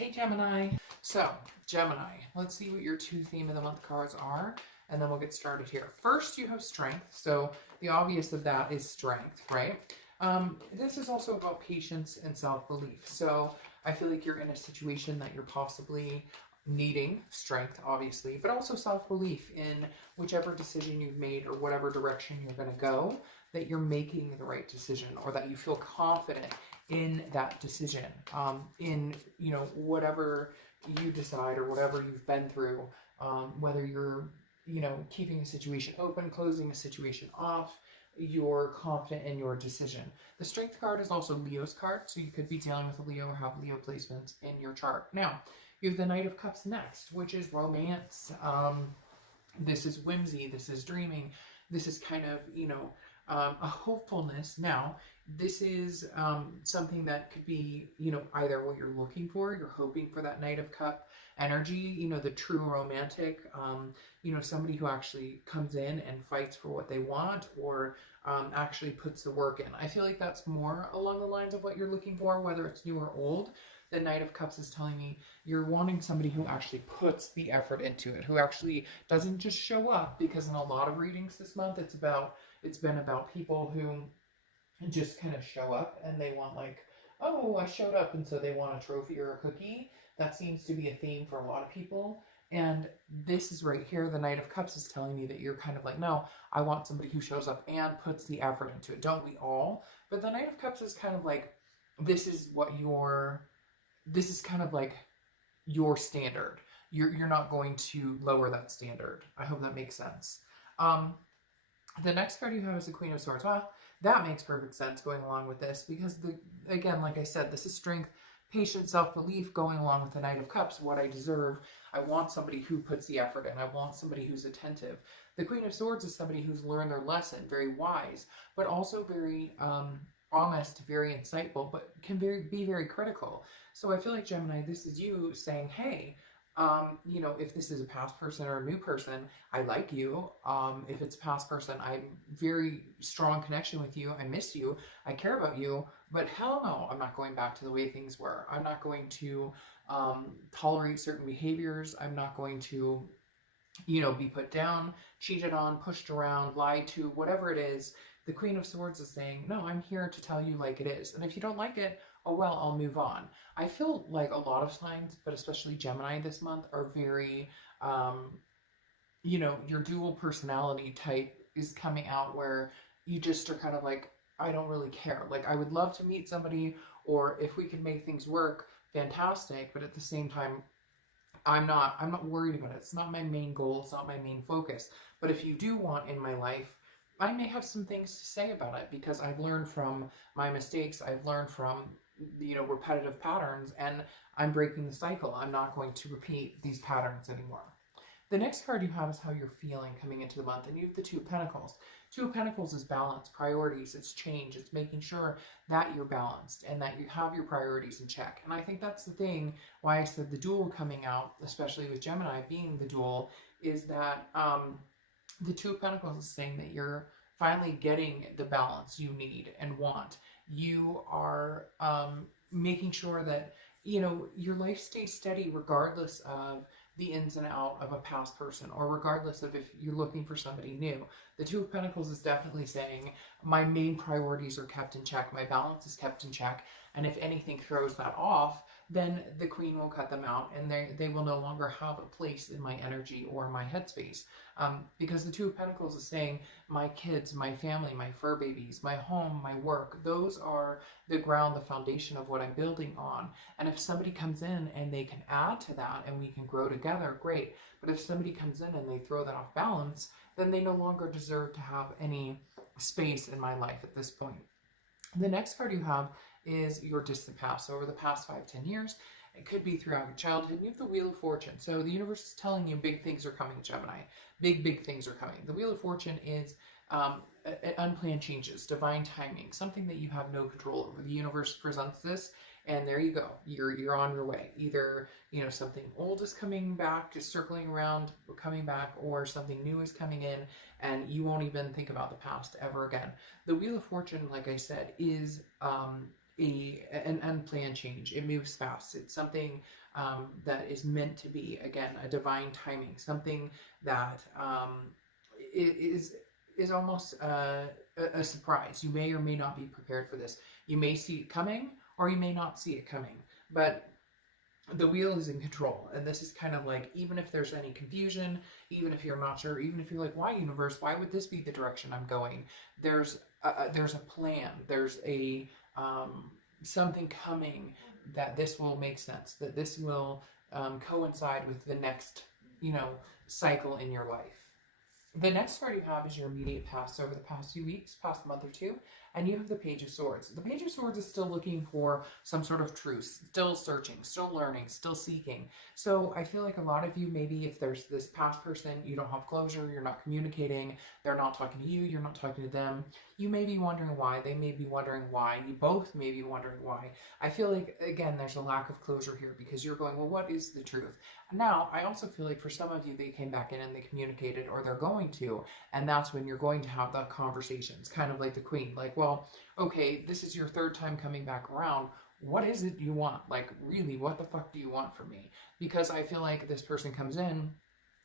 Hey Gemini. So, Gemini, let's see what your two theme of the month cards are, and then we'll get started here. First, you have strength. So, the obvious of that is strength, right? This is also about patience and self-belief. So, I feel like you're in a situation that you're possibly needing strength, obviously, but also self-belief in whichever decision you've made or whatever direction you're going to go, that you're making the right decision or that you feel confident in that decision, in whatever you decide or whatever you've been through, whether you're keeping a situation open, closing a situation off, you're confident in your decision. The strength card is also Leo's card, so you could be dealing with a Leo or have Leo placements in your chart. Now, you have the Knight of Cups next, which is romance. This is whimsy. This is dreaming. This is kind of, a hopefulness. Now, this is something that could be, either what you're looking for, you're hoping for that Knight of Cup energy, the true romantic, somebody who actually comes in and fights for what they want or actually puts the work in. I feel like that's more along the lines of what you're looking for, whether it's new or old. The Knight of Cups is telling me you're wanting somebody who actually puts the effort into it, who actually doesn't just show up, because in a lot of readings this month, it's been about people who just kind of show up and they want, like, oh, I showed up, and so they want a trophy or a cookie. That seems to be a theme for a lot of people. And this is right here, the Knight of Cups is telling me that you're kind of like, no, I want somebody who shows up and puts the effort into it. Don't we all? But the Knight of Cups is kind of like, this is kind of like your standard. You're not going to lower that standard. I hope that makes sense. The next card you have is the Queen of Swords. Well, that makes perfect sense going along with this, because again, like I said, this is strength, patience, self-belief going along with the Knight of Cups. What I deserve. I want somebody who puts the effort in. I want somebody who's attentive. The Queen of Swords is somebody who's learned their lesson, very wise, but also very honest, very insightful, but can be very critical. So I feel like, Gemini, this is you saying, hey, if this is a past person or a new person, I like you. If it's a past person, I'm very strong connection with you. I miss you. I care about you. But hell no, I'm not going back to the way things were. I'm not going to tolerate certain behaviors. I'm not going to, be put down, cheated on, pushed around, lied to, whatever it is. The Queen of Swords is saying, no, I'm here to tell you like it is. And if you don't like it, oh well, I'll move on. I feel like a lot of signs, but especially Gemini this month, are very, your dual personality type is coming out, where you just are kind of like, I don't really care. Like, I would love to meet somebody, or if we can make things work, fantastic. But at the same time, I'm not worried about it. It's not my main goal. It's not my main focus. But if you do want in my life, I may have some things to say about it, because I've learned from my mistakes. I've learned from, repetitive patterns, and I'm breaking the cycle. I'm not going to repeat these patterns anymore. The next card you have is how you're feeling coming into the month, and you have the Two of Pentacles. Two of Pentacles is balance, priorities, it's change, it's making sure that you're balanced and that you have your priorities in check. And I think that's the thing why I said the dual coming out, especially with Gemini being the dual, is that the Two of Pentacles is saying that you're finally getting the balance you need and want. You are making sure that, your life stays steady regardless of the ins and out of a past person, or regardless of if you're looking for somebody new. The Two of Pentacles is definitely saying, my main priorities are kept in check, my balance is kept in check, and if anything throws that off, then the Queen will cut them out, and they will no longer have a place in my energy or my headspace. Because the Two of Pentacles is saying, my kids, my family, my fur babies, my home, my work, those are the ground, the foundation of what I'm building on. And if somebody comes in and they can add to that and we can grow together, great. But if somebody comes in and they throw that off balance, then they no longer deserve to have any space in my life at this point. The next card you have is your distant past. So over the past 5-10 years, it could be throughout your childhood. You have the Wheel of Fortune. So the universe is telling you big things are coming, Gemini. Big things are coming. The Wheel of Fortune is unplanned changes, divine timing, something that you have no control over. The universe presents this, and there you go. You're on your way. Either, something old is coming back, just circling around, coming back, or something new is coming in, and you won't even think about the past ever again. The Wheel of Fortune, like I said, is an unplanned change. It moves fast. It's something that is meant to be, again, a divine timing, something that is almost a surprise. You may or may not be prepared for this. You may see it coming, or you may not see it coming. But the wheel is in control, and this is kind of like, even if there's any confusion, even if you're not sure, even if you're like, why universe, why would this be the direction I'm going, there's a plan, there's a something coming, that this will make sense, that this will coincide with the next, cycle in your life. The next card you have is your immediate past, over the past few weeks, past month or two, and you have the Page of Swords. The Page of Swords is still looking for some sort of truth, still searching, still learning, still seeking. So I feel like a lot of you, maybe if there's this past person, you don't have closure, you're not communicating, they're not talking to you, you're not talking to them. You may be wondering why, they may be wondering why, you both may be wondering why. I feel like, again, there's a lack of closure here because you're going, well, what is the truth? Now, I also feel like for some of you, they came back in and they communicated, or they're going to, and that's when you're going to have the conversations, kind of like the Queen, like, well, okay, this is your third time coming back around. What is it you want? Like, really, what the fuck do you want from me? Because I feel like this person comes in,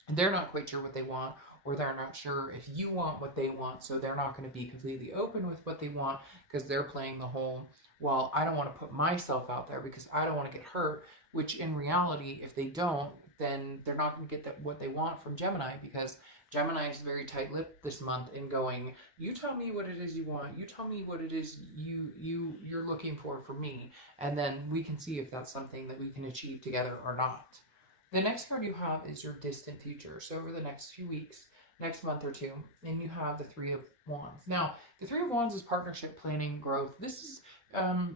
and they're not quite sure what they want, or they're not sure if you want what they want, so they're not going to be completely open with what they want, because they're playing the whole, well, I don't want to put myself out there because I don't want to get hurt, which in reality, if they don't, then they're not going to get what they want from Gemini, because Gemini is very tight-lipped this month in going, you tell me what it is you want, you tell me what it is you're looking for from me, and then we can see if that's something that we can achieve together or not. The next card you have is your distant future. So over the next few weeks, next month or two, and you have the Three of Wands. Now, the Three of Wands is partnership, planning, growth. This is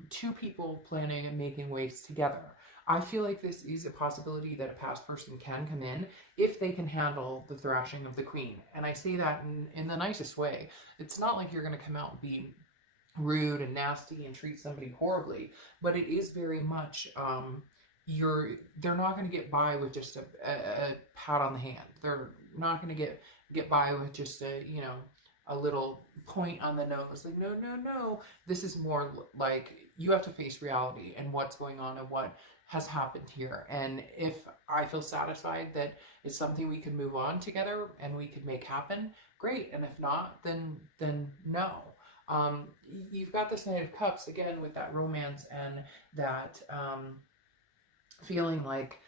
two people planning and making waves together. I feel like this is a possibility that a past person can come in if they can handle the thrashing of the Queen. And I say that in the nicest way. It's not like you're going to come out and be rude and nasty and treat somebody horribly, but it is very much, they're not going to get by with just a pat on the hand. They're not going to get by with just a little point on the nose, like, no, no, no. This is more like you have to face reality and what's going on and what has happened here. And if I feel satisfied that it's something we can move on together and we could make happen, great. And if not, then no. You've got this Knight of Cups again with that romance and that feeling like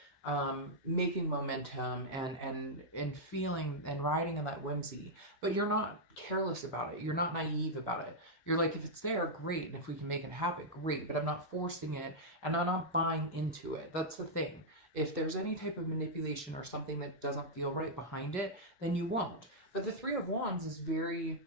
making momentum and feeling and riding on that whimsy, but you're not careless about it. You're not naive about it. You're like, if it's there, great. And if we can make it happen, great. But I'm not forcing it and I'm not buying into it. That's the thing. If there's any type of manipulation or something that doesn't feel right behind it, then you won't. But the Three of Wands is very,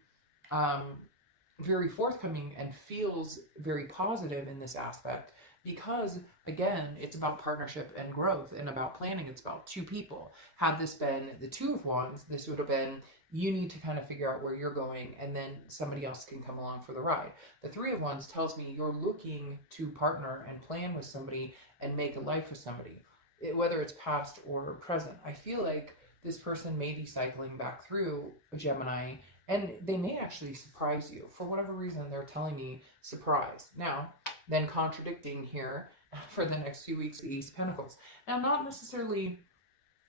very forthcoming and feels very positive in this aspect. Because, again, it's about partnership and growth and about planning. It's about two people. Had this been the Two of Wands, this would have been, you need to kind of figure out where you're going, and then somebody else can come along for the ride. The Three of Wands tells me you're looking to partner and plan with somebody and make a life with somebody, whether it's past or present. I feel like this person may be cycling back through a Gemini, and they may actually surprise you. For whatever reason, they're telling me surprise. Now, then contradicting here for the next few weeks, the Ace of Pentacles. Now, not necessarily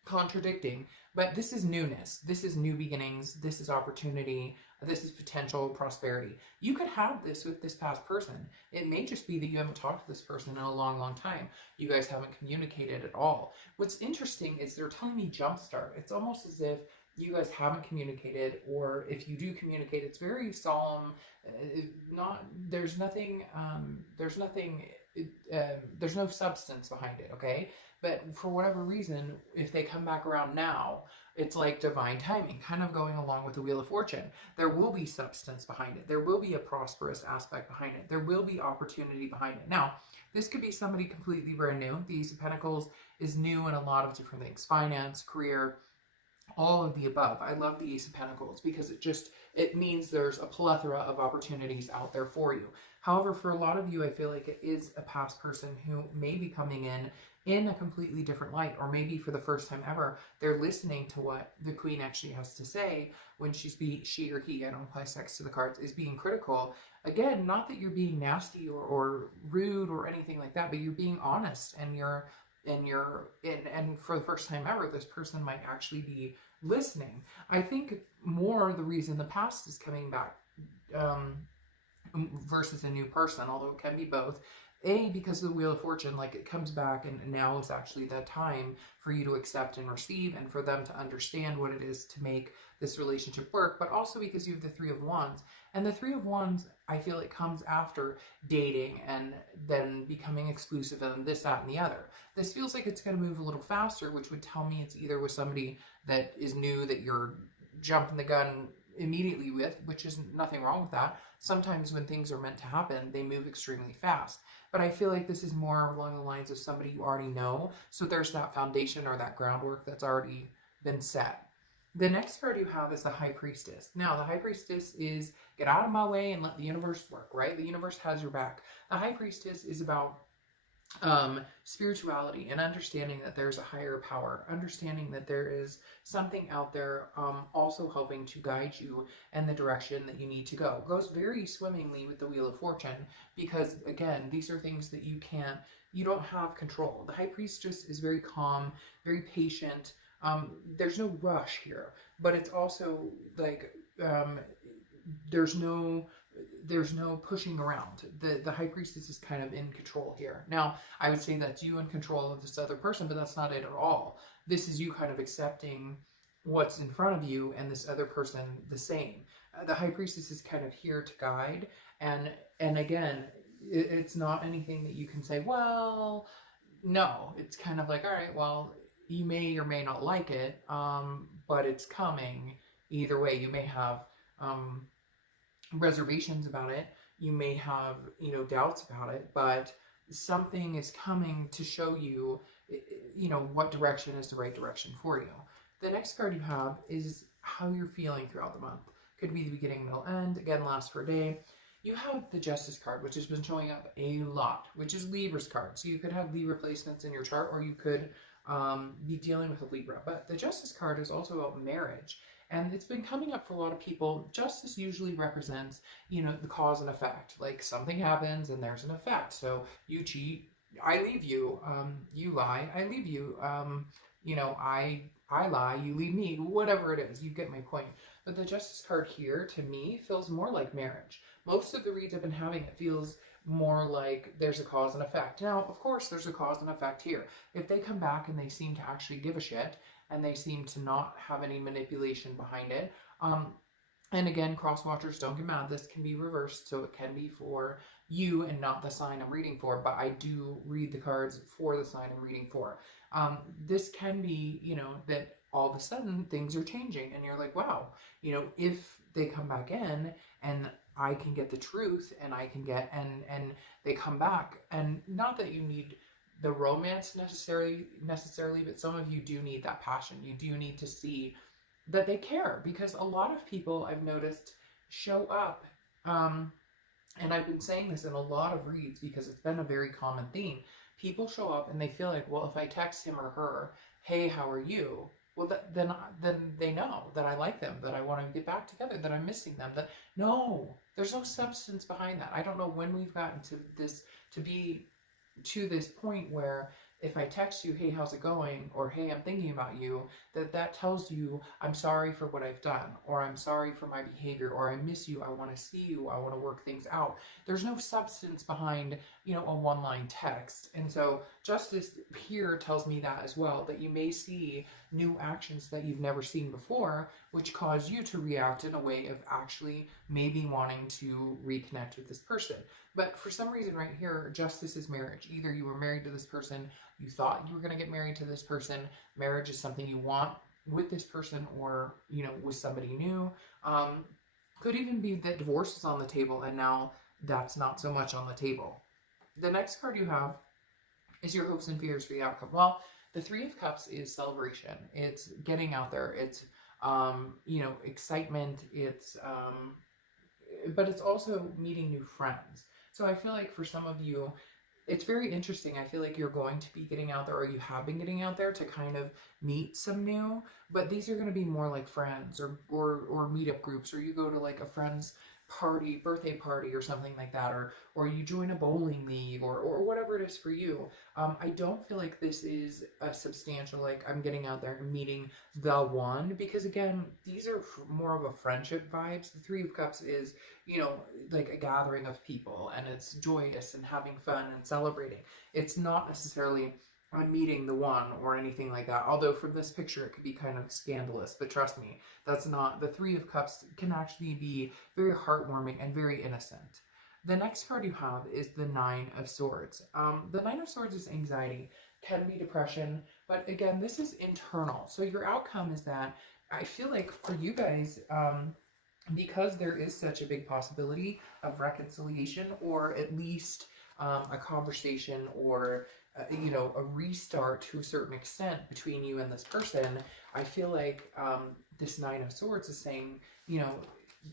contradicting, but this is newness. This is new beginnings. This is opportunity. This is potential prosperity. You could have this with this past person. It may just be that you haven't talked to this person in a long, long time. You guys haven't communicated at all. What's interesting is they're telling me jumpstart. It's almost as if you guys haven't communicated, or if you do communicate, it's very solemn. There's no substance behind it, okay? But for whatever reason, if they come back around now, it's like divine timing, kind of going along with the Wheel of Fortune. There will be substance behind it. There will be a prosperous aspect behind it. There will be opportunity behind it. Now, this could be somebody completely brand new. The Ace of Pentacles is new in a lot of different things. Finance, career, all of the above. I love the Ace of Pentacles because it means there's a plethora of opportunities out there for you. However, for a lot of you, I feel like it is a past person who may be coming in in a completely different light, or maybe for the first time ever, they're listening to what the queen actually has to say when she or he, I don't apply sex to the cards, is being critical. Again, not that you're being nasty or rude or anything like that, but you're being honest, and for the first time ever, this person might actually be listening. I think more the reason the past is coming back, um, versus a new person, although it can be both. A, because of the Wheel of Fortune, like it comes back, and now is actually the time for you to accept and receive, and for them to understand what it is to make this relationship work. But also because you have the Three of Wands, and the Three of Wands, I feel it comes after dating and then becoming exclusive and this, that, and the other. This feels like it's going to move a little faster, which would tell me it's either with somebody that is new, that you're jumping the gun immediately with, which is nothing wrong with that. Sometimes when things are meant to happen, they move extremely fast. But I feel like this is more along the lines of somebody you already know. So there's that foundation or that groundwork that's already been set. The next card you have is the High Priestess. Now, the High Priestess is get out of my way and let the universe work, right? The universe has your back. The High Priestess is about spirituality and understanding that there's a higher power, understanding that there is something out there also helping to guide you in the direction that you need to go. It goes very swimmingly with the Wheel of Fortune because, again, these are things that you don't have control. The High Priestess is very calm, very patient. There's no rush here, but it's also like there's no pushing around. The High Priestess is kind of in control here. Now, I would say that's you in control of this other person, but that's not it at all. This is you kind of accepting what's in front of you and this other person the same. The High Priestess is kind of here to guide, and again, it's not anything that you can say, well, no. It's kind of like, all right, well, you may or may not like it, but it's coming either way. You may have reservations about it, you may have doubts about it, but something is coming to show you what direction is the right direction for you. The next card you have is how you're feeling throughout the month. Could be the beginning, middle, end, again, last for a day. You have the Justice card, which has been showing up a lot, which is Libra's card. So you could have Libra placements in your chart, or you could be dealing with a Libra. But the Justice card is also about marriage. And it's been coming up for a lot of people. Justice usually represents, the cause and effect. Like something happens and there's an effect. So you cheat, I leave you. You lie, I leave you. I lie, you leave me. Whatever it is, you get my point. But the Justice card here, to me, feels more like marriage. Most of the reads I've been having, it feels more like there's a cause and effect. Now, of course, there's a cause and effect here. If they come back and they seem to actually give a shit, and they seem to not have any manipulation behind it. And again, cross watchers, don't get mad. This can be reversed, so it can be for you and not the sign I'm reading for, but I do read the cards for the sign I'm reading for. This can be, that all of a sudden things are changing, and you're like, wow, if they come back in and I can get the truth, and I can get, and they come back, and not that you need the romance necessarily, but some of you do need that passion. You do need to see that they care, because a lot of people I've noticed show up, and I've been saying this in a lot of reads because it's been a very common theme. People show up and they feel like, well, if I text him or her, hey, how are you? Well, then they know that I like them, that I want to get back together, that I'm missing them. That no, there's no substance behind that. I don't know when we've gotten to this point where if I text you, hey, how's it going? Or hey, I'm thinking about you, that tells you I'm sorry for what I've done, or I'm sorry for my behavior, or I miss you, I want to see you, I want to work things out. There's no substance behind, a one-line text. And so Justice here tells me that as well, that you may see new actions that you've never seen before, which cause you to react in a way of actually maybe wanting to reconnect with this person. But for some reason right here, Justice is marriage. Either you were married to this person, you thought you were going to get married to this person, marriage is something you want with this person, or, with somebody new. Could even be that divorce is on the table and now that's not so much on the table. The next card you have is your hopes and fears for the outcome. Well, the Three of Cups is celebration. It's getting out there. It's, excitement. It's, but it's also meeting new friends. So I feel like for some of you, it's very interesting. I feel like you're going to be getting out there, or you have been getting out there to kind of meet some new, but these are going to be more like friends or meetup groups, or you go to like a friend's party, birthday party or something like that, or you join a bowling league or whatever it is for you. I don't feel like this is a substantial, like I'm getting out there and meeting the one, because again, these are more of a friendship vibes. The Three of Cups is, you know, like a gathering of people, and it's joyous and having fun and celebrating. It's not necessarily I'm meeting the one or anything like that. Although from this picture it could be kind of scandalous, but trust me, that's not. The Three of Cups can actually be very heartwarming and very innocent. The next card you have is the Nine of Swords. The Nine of Swords is anxiety, can be depression, but again, this is internal. So your outcome is that I feel like for you guys, because there is such a big possibility of reconciliation, or at least a conversation, or you know, a restart to a certain extent between you and this person, I feel like this Nine of Swords is saying, you know,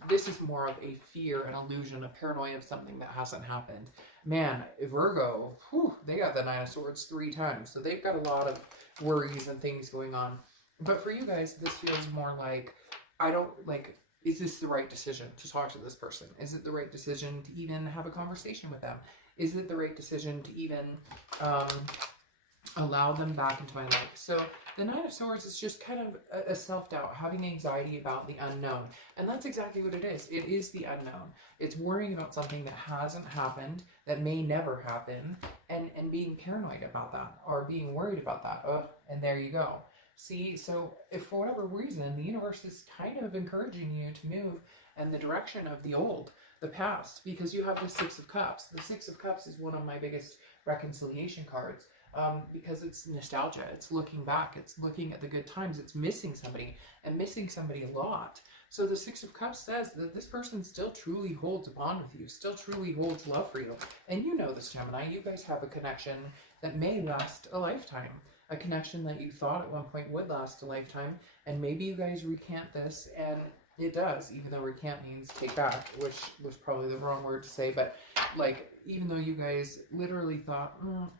this is more of a fear, an illusion, a paranoia of something that hasn't happened. Man, Virgo, whew, they got the Nine of Swords 3 times, so they've got a lot of worries and things going on. But for you guys, this feels more like, I don't, like, is this the right decision to talk to this person? Is it the right decision to even have a conversation with them? Is it the right decision to even allow them back into my life? So the Nine of Swords is just kind of a self-doubt, having anxiety about the unknown. And that's exactly what it is. It is the unknown. It's worrying about something that hasn't happened, that may never happen, and being paranoid about that, or being worried about that. And there you go. See, so if for whatever reason, the universe is kind of encouraging you to move in the direction of the old, the past, because you have the Six of Cups. The Six of Cups is one of my biggest reconciliation cards, because it's nostalgia. It's looking back. It's looking at the good times. It's missing somebody, and missing somebody a lot. So the Six of Cups says that this person still truly holds a bond with you, still truly holds love for you. And you know this, Gemini. You guys have a connection that may last a lifetime. A connection that you thought at one point would last a lifetime, and maybe you guys recant this, and it does, even though recant means take back, which was probably the wrong word to say, but like, even though you guys literally thought,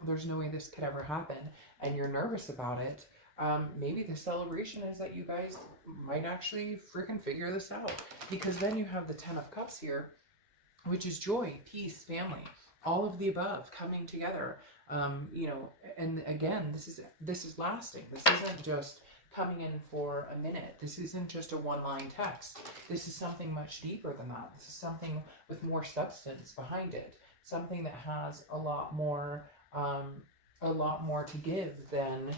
there's no way this could ever happen, and you're nervous about it, maybe the celebration is that you guys might actually freaking figure this out, because then you have the Ten of Cups here, which is joy, peace, family, all of the above coming together. You know, and again, this is lasting. This isn't just coming in for a minute. This isn't just a one-line text. This is something much deeper than that. This is something with more substance behind it. Something that has a lot more to give than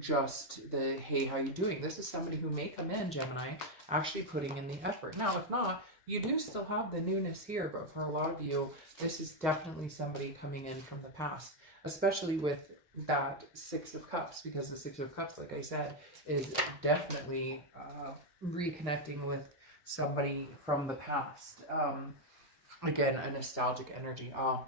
just the, hey, how you doing? This is somebody who may come in, Gemini, actually putting in the effort. Now, if not, you do still have the newness here, but for a lot of you, this is definitely somebody coming in from the past, especially with that Six of Cups, because the Six of Cups, like I said, is definitely reconnecting with somebody from the past. Again, a nostalgic energy. Oh,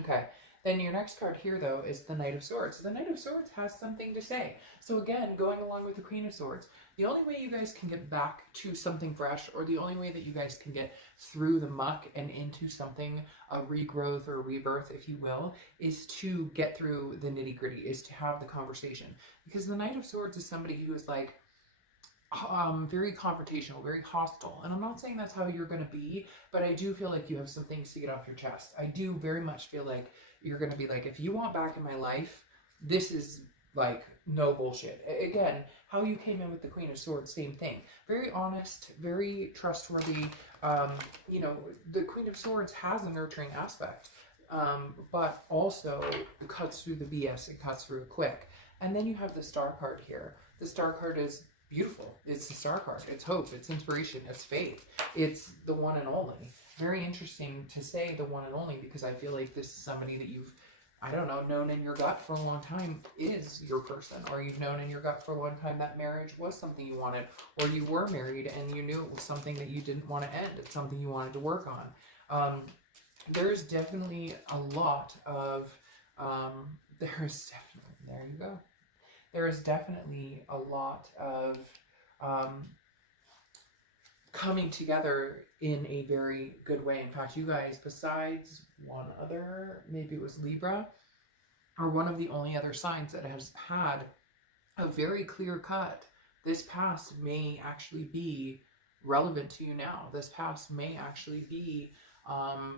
okay. Then your next card here, though, is the Knight of Swords. The Knight of Swords has something to say. So again, going along with the Queen of Swords, the only way you guys can get back to something fresh, or the only way that you guys can get through the muck and into something, a regrowth or a rebirth, if you will, is to get through the nitty-gritty, is to have the conversation. Because the Knight of Swords is somebody who is like, very confrontational, very hostile. And I'm not saying that's how you're going to be, but I do feel like you have some things to get off your chest. I do very much feel like you're going to be like, if you want back in my life, this is like no bullshit. Again, how you came in with the Queen of Swords, same thing. Very honest, very trustworthy. You know, the Queen of Swords has a nurturing aspect, but also it cuts through the BS, it cuts through it quick. And then you have the Star card here. The Star card is beautiful. It's the Star card. It's hope. It's inspiration. It's faith. It's the one and only. Very interesting to say the one and only, because I feel like this is somebody that you've, I don't know, known in your gut for a long time is your person, or you've known in your gut for a long time that marriage was something you wanted, or you were married and you knew it was something that you didn't want to end. It's something you wanted to work on. There's definitely a lot of, there you go. There is definitely a lot of coming together in a very good way. In fact, you guys, besides one other, maybe it was Libra, are one of the only other signs that has had a very clear cut. This past may actually be relevant to you now. This past may actually be,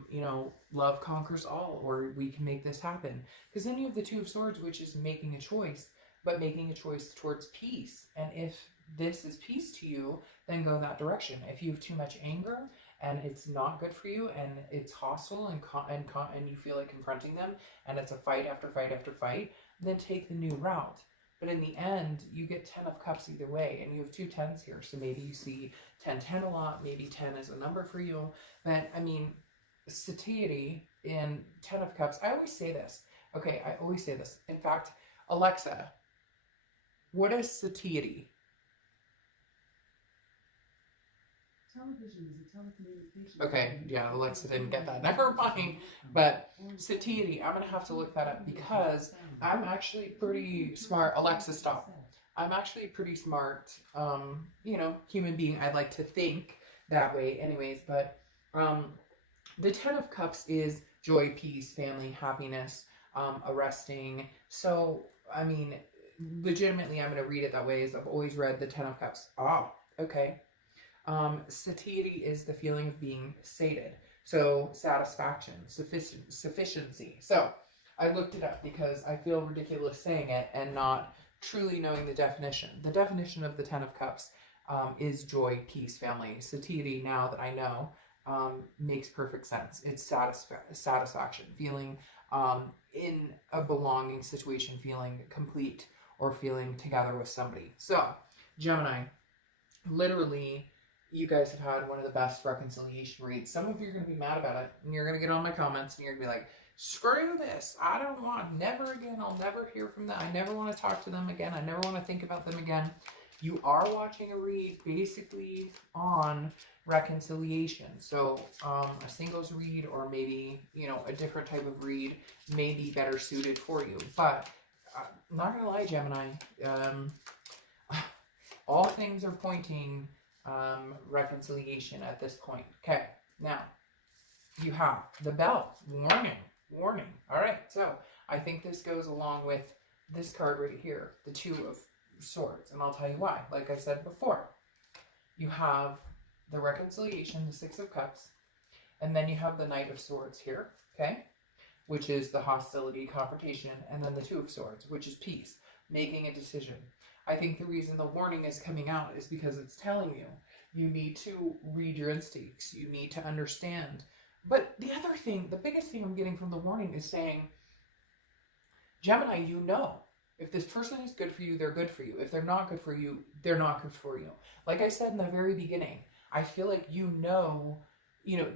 you know, love conquers all, or we can make this happen. Because then you have the Two of Swords, which is making a choice, but making a choice towards peace. And if this is peace to you, then go that direction. If you have too much anger and it's not good for you, and it's hostile, and you feel like confronting them, and it's a fight after fight after fight, then take the new route. But in the end, you get 10 of Cups either way, and you have 2 10s here. So maybe you see 10-10 a lot, maybe 10 is a number for you. But I mean, satiety in 10 of Cups, I always say this. Okay, I always say this. In fact, Alexa, what is satiety? Television is a telecommunication. Okay, yeah, Alexa didn't get that. Never mind. But satiety, I'm going to have to look that up because I'm actually pretty smart. Alexa, stop. I'm actually a pretty smart, you know, human being. I'd like to think that way anyways. But the 10 of Cups is joy, peace, family, happiness, arresting. So, I mean, legitimately, I'm going to read it that way as I've always read the 10 of Cups. Ah, okay. Satiety is the feeling of being sated. So satisfaction, sufficiency. So I looked it up because I feel ridiculous saying it and not truly knowing the definition. The definition of the 10 of Cups is joy, peace, family. Satiety, now that I know, makes perfect sense. It's satisfaction, feeling in a belonging situation, feeling complete, or feeling together with somebody. So Gemini, literally, you guys have had one of the best reconciliation reads. Some of you are going to be mad about it, and you're going to get on my comments, and you're going to be like, screw this. I don't want, never again. I'll never hear from them. I never want to talk to them again. I never want to think about them again. You are watching a read basically on reconciliation. So a singles read, or maybe, you know, a different type of read may be better suited for you. But I'm not going to lie, Gemini. All things are pointing reconciliation at this point. Okay, now you have the Bell. Warning. All right, so I think this goes along with this card right here, the Two of Swords, and I'll tell you why. Like I said before, you have the reconciliation, the Six of Cups, and then you have the Knight of Swords here, okay, which is the hostility, confrontation, and then the Two of Swords, which is peace, making a decision. I think the reason the warning is coming out is because it's telling you, you need to read your instincts. You need to understand. But the other thing, the biggest thing I'm getting from the warning is saying, Gemini, you know, if this person is good for you, they're good for you. If they're not good for you, they're not good for you. Like I said in the very beginning, I feel like you know,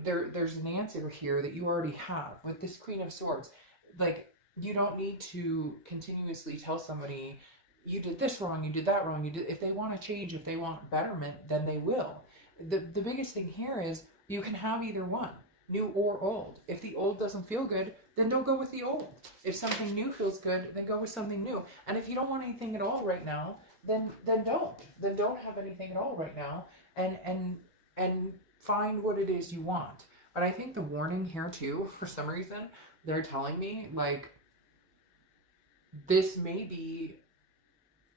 there's an answer here that you already have with this Queen of Swords. Like, you don't need to continuously tell somebody, you did this wrong, you did that wrong, if they want to change, if they want betterment, then they will. The biggest thing here is you can have either one, new or old. If the old doesn't feel good, then don't go with the old. If something new feels good, then go with something new. And if you don't want anything at all right now, then don't. Then don't have anything at all right now, and find what it is you want. But I think the warning here too, for some reason, they're telling me, like, this may be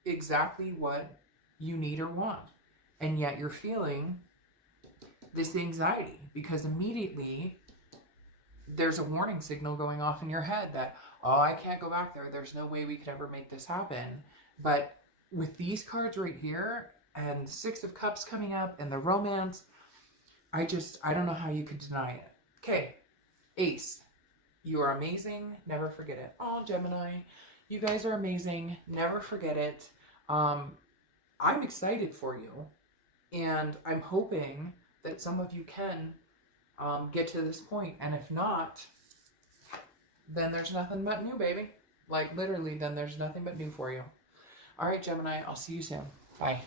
exactly what you need or want, and yet you're feeling this anxiety because immediately there's a warning signal going off in your head that, oh, I can't go back there, there's no way we could ever make this happen. But with these cards right here and Six of Cups coming up and the romance, I don't know how you could deny it. Okay, Ace, you are amazing, never forget it. Oh, Gemini, you guys are amazing. Never forget it. I'm excited for you. And I'm hoping that some of you can get to this point. And if not, then there's nothing but new, baby. Like, literally, then there's nothing but new for you. All right, Gemini, I'll see you soon. Bye.